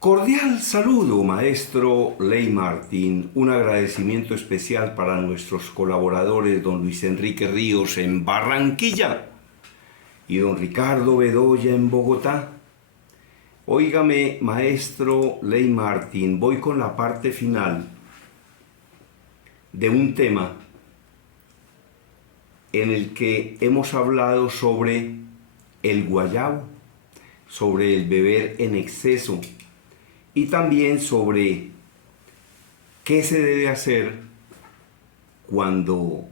Cordial saludo, maestro Ley Martín. Un agradecimiento especial para nuestros colaboradores, don Luis Enrique Ríos en Barranquilla y don Ricardo Bedoya en Bogotá. Óigame, maestro Ley Martín, voy con la parte final de un tema en el que hemos hablado sobre el guayabo, sobre el beber en exceso y también sobre qué se debe hacer cuando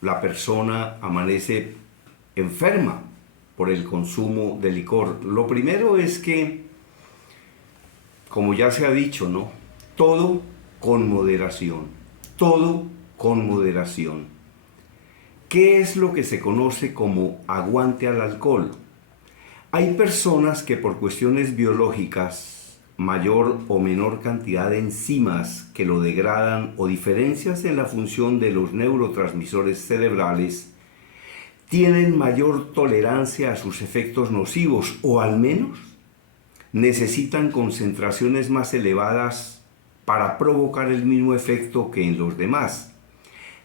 la persona amanece enferma por el consumo de licor. Lo primero es que, como ya se ha dicho, ¿no? Todo con moderación. Todo con moderación. ¿Qué es lo que se conoce como aguante al alcohol? Hay personas que por cuestiones biológicas, mayor o menor cantidad de enzimas que lo degradan o diferencias en la función de los neurotransmisores cerebrales, tienen mayor tolerancia a sus efectos nocivos o al menos necesitan concentraciones más elevadas para provocar el mismo efecto que en los demás.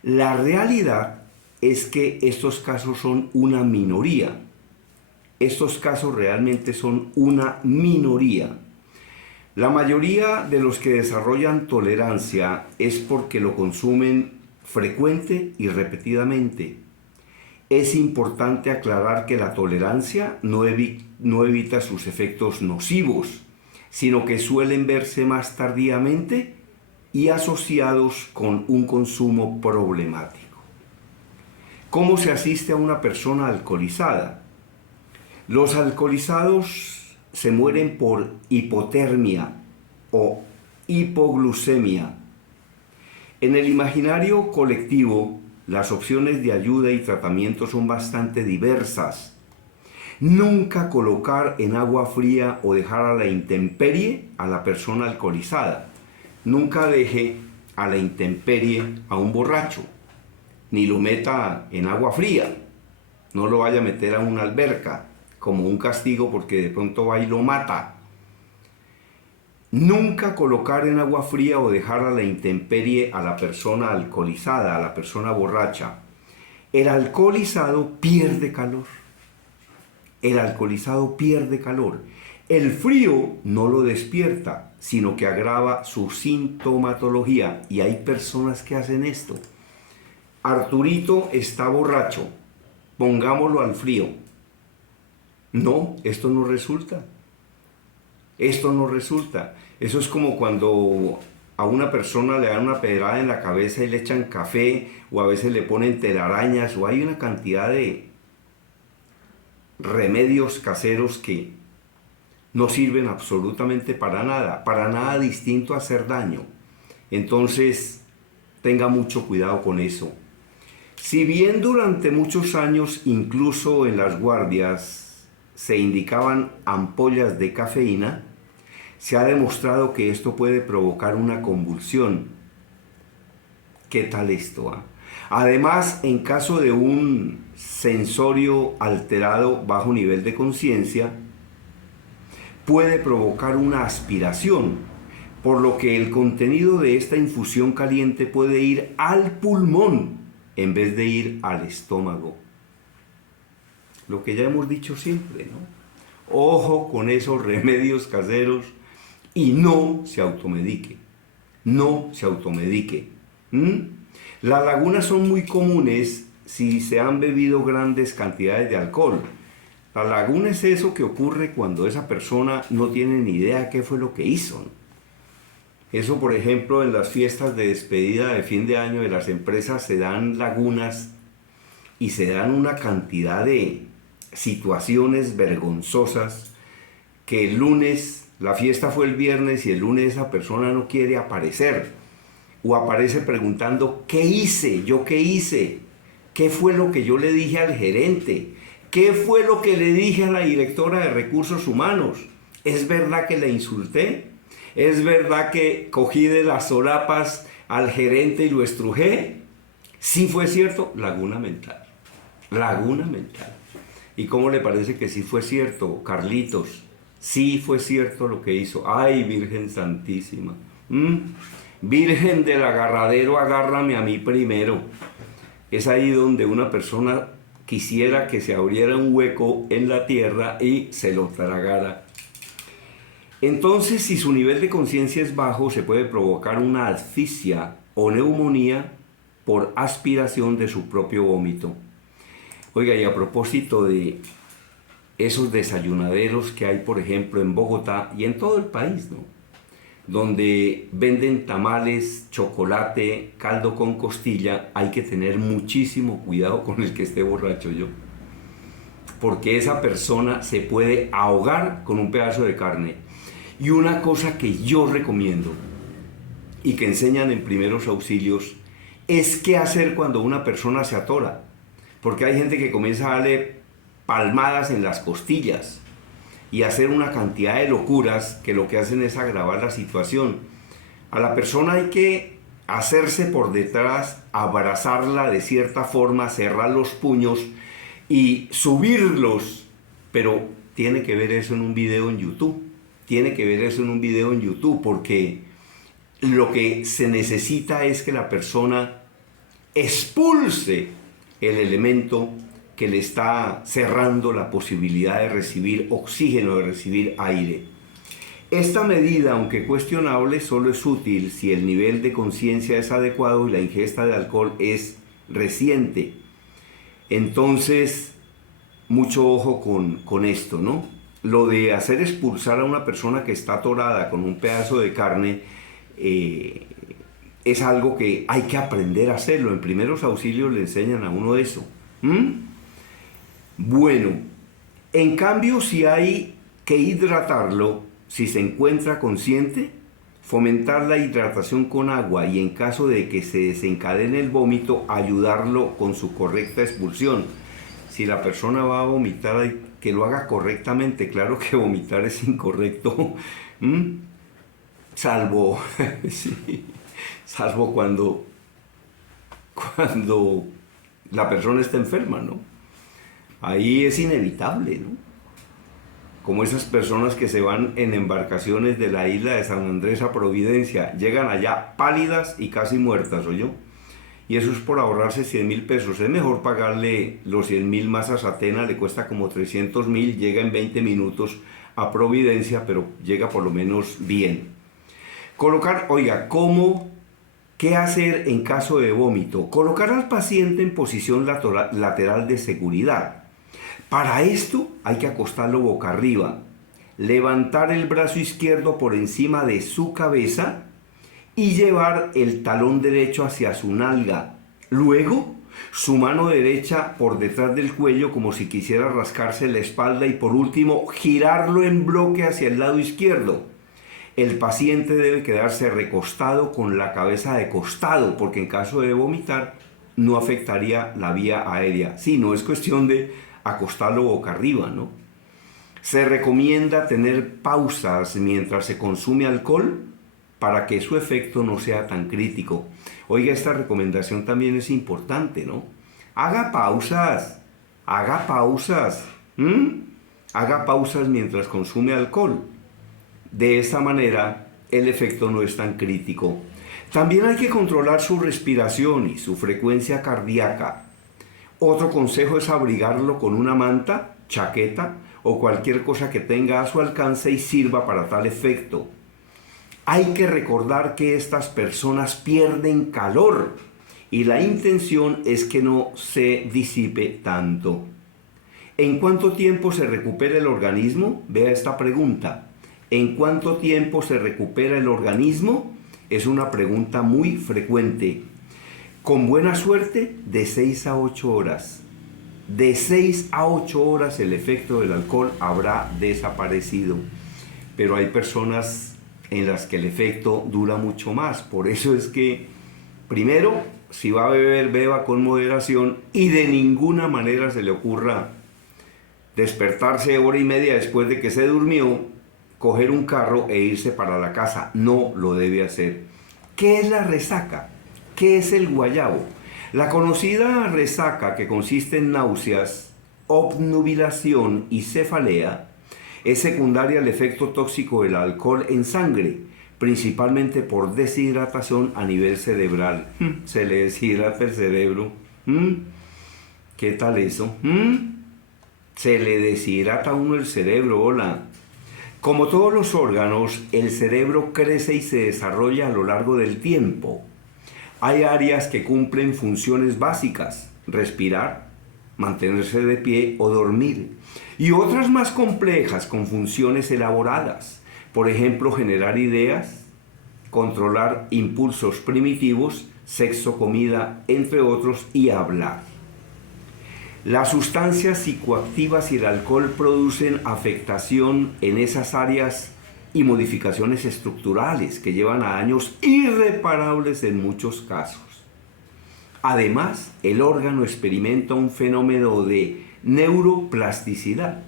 La realidad es que estos casos son una minoría. Estos casos realmente son una minoría. La mayoría de los que desarrollan tolerancia es porque lo consumen frecuente y repetidamente. Es importante aclarar que la tolerancia no evita sus efectos nocivos, sino que suelen verse más tardíamente y asociados con un consumo problemático. ¿Cómo se asiste a una persona alcoholizada? Los alcoholizados se mueren por hipotermia o hipoglucemia. En el imaginario colectivo, las opciones de ayuda y tratamiento son bastante diversas. Nunca colocar en agua fría o dejar a la intemperie a la persona alcoholizada. Nunca deje a la intemperie a un borracho, ni lo meta en agua fría. No lo vaya a meter a una alberca como un castigo porque de pronto va y lo mata. Nunca colocar en agua fría o dejar a la intemperie a la persona alcoholizada, a la persona borracha. El alcoholizado pierde calor. El alcoholizado pierde calor. El frío no lo despierta, sino que agrava su sintomatología. Y hay personas que hacen esto. Arturito está borracho. Pongámoslo al frío. No, esto no resulta. Esto no resulta. Eso es como cuando a una persona le dan una pedrada en la cabeza y le echan café, o a veces le ponen telarañas, o hay una cantidad de remedios caseros que no sirven absolutamente para nada distinto a hacer daño. Entonces, tenga mucho cuidado con eso. Si bien durante muchos años, incluso en las guardias, se indicaban ampollas de cafeína, se ha demostrado que esto puede provocar una convulsión. ¿Qué tal esto? Además, en caso de un sensorio alterado bajo nivel de conciencia, puede provocar una aspiración, por lo que el contenido de esta infusión caliente puede ir al pulmón en vez de ir al estómago. Lo que ya hemos dicho siempre, ¿no? Ojo con esos remedios caseros y no se automedique. No se automedique. Las lagunas son muy comunes si se han bebido grandes cantidades de alcohol. La laguna es eso que ocurre cuando esa persona no tiene ni idea qué fue lo que hizo, ¿no? Eso, por ejemplo, en las fiestas de despedida de fin de año de las empresas se dan lagunas y se dan una cantidad de situaciones vergonzosas que el lunes, la fiesta fue el viernes y el lunes esa persona no quiere aparecer o aparece preguntando ¿qué hice? ¿Yo qué hice? ¿Qué fue lo que yo le dije al gerente? ¿Qué fue lo que le dije a la directora de recursos humanos? ¿Es verdad que le insulté? ¿Es verdad que cogí de las solapas al gerente y lo estrujé? Sí fue cierto, laguna mental. Laguna mental. ¿Y cómo le parece que sí fue cierto, Carlitos? Sí fue cierto lo que hizo. Ay, Virgen Santísima. Virgen del agarradero, agárrame a mí primero. Es ahí donde una persona quisiera que se abriera un hueco en la tierra y se lo tragara. Entonces, si su nivel de conciencia es bajo, se puede provocar una asfixia o neumonía por aspiración de su propio vómito. Oiga, y a propósito de esos desayunaderos que hay, por ejemplo, en Bogotá y en todo el país, ¿no? Donde venden tamales, chocolate, caldo con costilla, hay que tener muchísimo cuidado con el que esté borracho yo. Porque esa persona se puede ahogar con un pedazo de carne. Y una cosa que yo recomiendo y que enseñan en primeros auxilios es qué hacer cuando una persona se atora. Porque hay gente que comienza a darle palmadas en las costillas y hacer una cantidad de locuras que lo que hacen es agravar la situación. A la persona hay que hacerse por detrás, abrazarla de cierta forma, cerrar los puños y subirlos, pero tiene que ver eso en un video en YouTube. Tiene que ver eso en un video en YouTube, porque lo que se necesita es que la persona expulse el elemento que le está cerrando la posibilidad de recibir oxígeno, de recibir aire. Esta medida, aunque cuestionable, solo es útil si el nivel de conciencia es adecuado y la ingesta de alcohol es reciente. Entonces, mucho ojo con esto, ¿no? Lo de hacer expulsar a una persona que está atorada con un pedazo de carne es algo que hay que aprender a hacerlo. En primeros auxilios le enseñan a uno eso. Bueno, en cambio, si hay que hidratarlo, si se encuentra consciente, fomentar la hidratación con agua y en caso de que se desencadene el vómito, ayudarlo con su correcta expulsión. Si la persona va a vomitar, que lo haga correctamente. Claro que vomitar es incorrecto, salvo, sí, salvo cuando la persona está enferma, ¿no? Ahí es inevitable, ¿no? Como esas personas que se van en embarcaciones de la isla de San Andrés a Providencia, llegan allá pálidas y casi muertas, ¿oyó? Y eso es por ahorrarse 100.000 pesos. Es mejor pagarle los 100.000 más a Satena, le cuesta como 300.000, llega en 20 minutos a Providencia, pero llega por lo menos bien. Oiga, ¿qué hacer en caso de vómito? Colocar al paciente en posición lateral de seguridad. Para esto hay que acostarlo boca arriba, levantar el brazo izquierdo por encima de su cabeza y llevar el talón derecho hacia su nalga. Luego, su mano derecha por detrás del cuello como si quisiera rascarse la espalda y por último, girarlo en bloque hacia el lado izquierdo. El paciente debe quedarse recostado con la cabeza de costado porque en caso de vomitar no afectaría la vía aérea. Sí, no es cuestión de acostarlo boca arriba, ¿no? Se recomienda tener pausas mientras se consume alcohol para que su efecto no sea tan crítico. Oiga, esta recomendación también es importante, ¿no? Haga pausas, haga pausas mientras consume alcohol. De esta manera, el efecto no es tan crítico. También hay que controlar su respiración y su frecuencia cardíaca. Otro consejo es abrigarlo con una manta, chaqueta o cualquier cosa que tenga a su alcance y sirva para tal efecto. Hay que recordar que estas personas pierden calor y la intención es que no se disipe tanto. ¿En cuánto tiempo se recupera el organismo? Vea esta pregunta. ¿En cuánto tiempo se recupera el organismo? Es una pregunta muy frecuente. Con buena suerte, de 6 a 8 horas. De 6 a 8 horas el efecto del alcohol habrá desaparecido. Pero hay personas en las que el efecto dura mucho más. Por eso es que, primero, si va a beber, beba con moderación y de ninguna manera se le ocurra despertarse hora y media después de que se durmió, coger un carro e irse para la casa. No lo debe hacer. ¿Qué es la resaca? ¿Qué es el guayabo? La conocida resaca, que consiste en náuseas, obnubilación y cefalea, Es secundaria al efecto tóxico del alcohol en sangre, principalmente por deshidratación a nivel cerebral. Se le deshidrata el cerebro. ¿Qué tal eso? Se le deshidrata a uno el cerebro, hola. Como todos los órganos, el cerebro crece y se desarrolla a lo largo del tiempo. Hay áreas que cumplen funciones básicas: respirar, mantenerse de pie o dormir, y otras más complejas con funciones elaboradas. Por ejemplo, generar ideas, controlar impulsos primitivos, sexo, comida, entre otros, y hablar. Las sustancias psicoactivas y el alcohol producen afectación en esas áreas y modificaciones estructurales que llevan a daños irreparables en muchos casos. Además, el órgano experimenta un fenómeno de neuroplasticidad,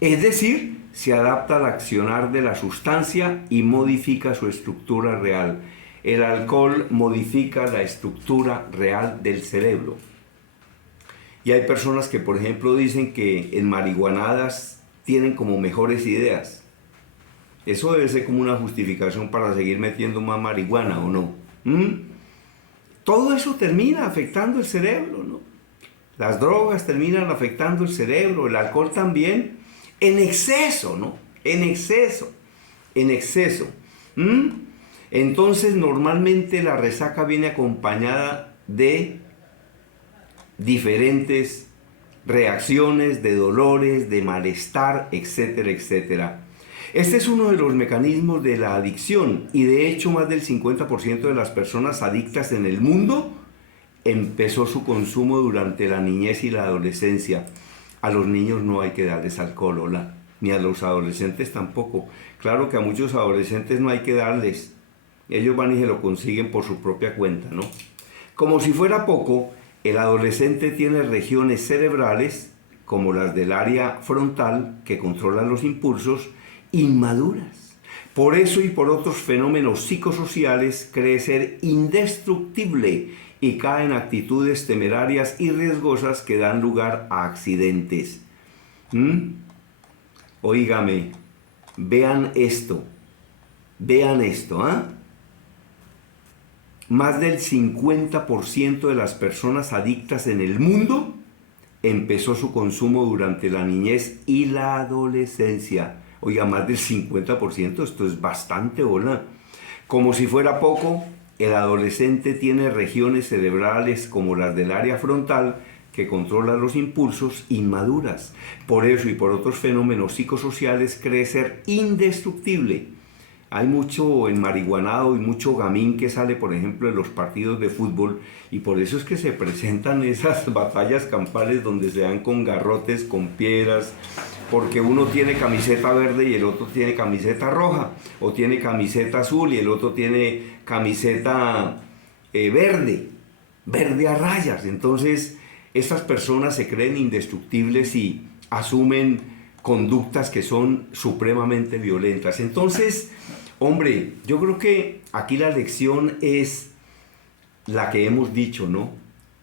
es decir, se adapta al accionar de la sustancia y modifica su estructura real. El alcohol modifica la estructura real del cerebro. Y hay personas que, por ejemplo, dicen que en marihuanadas tienen como mejores ideas. Eso debe ser como una justificación para seguir metiendo más marihuana, ¿o no? Todo eso termina afectando el cerebro, ¿no? Las drogas terminan afectando el cerebro, el alcohol también, en exceso, ¿no? En exceso. Entonces, normalmente la resaca viene acompañada de diferentes reacciones, de dolores, de malestar, etcétera, etcétera. Este es uno de los mecanismos de la adicción, y de hecho más del 50% de las personas adictas en el mundo empezó su consumo durante la niñez y la adolescencia. A los niños no hay que darles alcohol, hola, ni a los adolescentes tampoco. Claro que a muchos adolescentes no hay que darles, ellos van y se lo consiguen por su propia cuenta, ¿no? Como si fuera poco, el adolescente tiene regiones cerebrales, como las del área frontal, que controlan los impulsos, inmaduras. Por eso y por otros fenómenos psicosociales cree ser indestructible y cae en actitudes temerarias y riesgosas que dan lugar a accidentes. Óigame, vean esto, ¿ah? Más del 50% de las personas adictas en el mundo empezó su consumo durante la niñez y la adolescencia. Oiga, más del 50%, esto es bastante, hola. Como si fuera poco, el adolescente tiene regiones cerebrales como las del área frontal que controlan los impulsos inmaduras. Por eso y por otros fenómenos psicosociales cree ser indestructible. Hay mucho enmarihuanado y mucho gamín que sale, por ejemplo, en los partidos de fútbol, y por eso es que se presentan esas batallas campales donde se dan con garrotes, con piedras, porque uno tiene camiseta verde y el otro tiene camiseta roja, o tiene camiseta azul y el otro tiene camiseta verde a rayas. Entonces, estas personas se creen indestructibles y asumen conductas que son supremamente violentas. Entonces, hombre, yo creo que aquí la lección es la que hemos dicho, ¿no?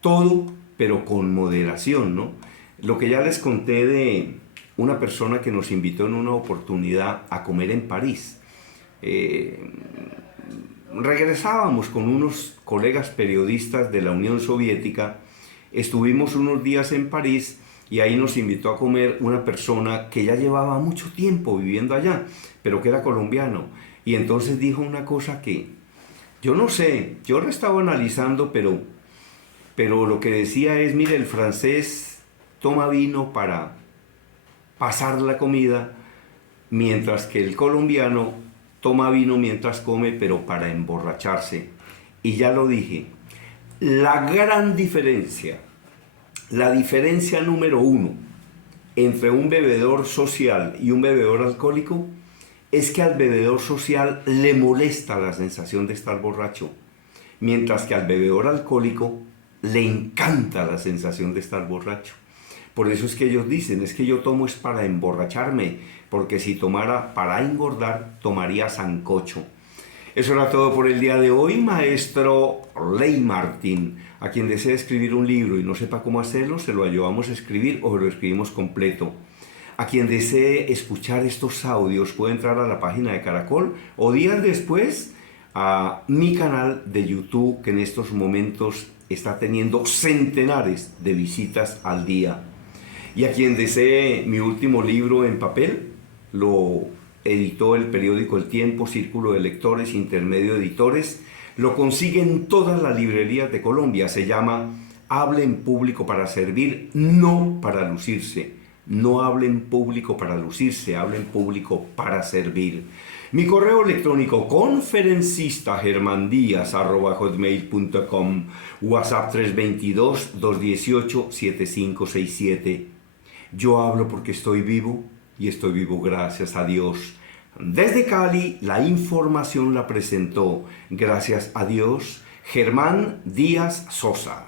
Todo, pero con moderación, ¿no? Lo que ya les conté de una persona que nos invitó en una oportunidad a comer en París. Regresábamos con unos colegas periodistas de la Unión Soviética, estuvimos unos días en París y ahí nos invitó a comer una persona que ya llevaba mucho tiempo viviendo allá, pero que era colombiano. Y entonces dijo una cosa que, yo no sé, yo lo estaba analizando, pero lo que decía es, mire, el francés toma vino para pasar la comida, mientras que el colombiano toma vino mientras come, pero para emborracharse. Y ya lo dije, la gran diferencia, la diferencia número uno entre un bebedor social y un bebedor alcohólico es que al bebedor social le molesta la sensación de estar borracho, mientras que al bebedor alcohólico le encanta la sensación de estar borracho. Por eso es que ellos dicen, es que yo tomo es para emborracharme, porque si tomara para engordar, tomaría sancocho. Eso era todo por el día de hoy, maestro Ley Martín. A quien desee escribir un libro y no sepa cómo hacerlo, se lo ayudamos a escribir o lo escribimos completo. A quien desee escuchar estos audios puede entrar a la página de Caracol o días después a mi canal de YouTube, que en estos momentos está teniendo centenares de visitas al día. Y a quien desee mi último libro en papel, lo editó el periódico El Tiempo, Círculo de Lectores, Intermedio Editores, lo consigue en todas las librerías de Colombia. Se llama Hable en público para servir, no para lucirse. No hable en público para lucirse, hable en público para servir. Mi correo electrónico conferencistagermandiaz@hotmail.com, WhatsApp 322-218-7567. Yo hablo porque estoy vivo y estoy vivo gracias a Dios. Desde Cali, la información la presentó, gracias a Dios, Germán Díaz Sosa.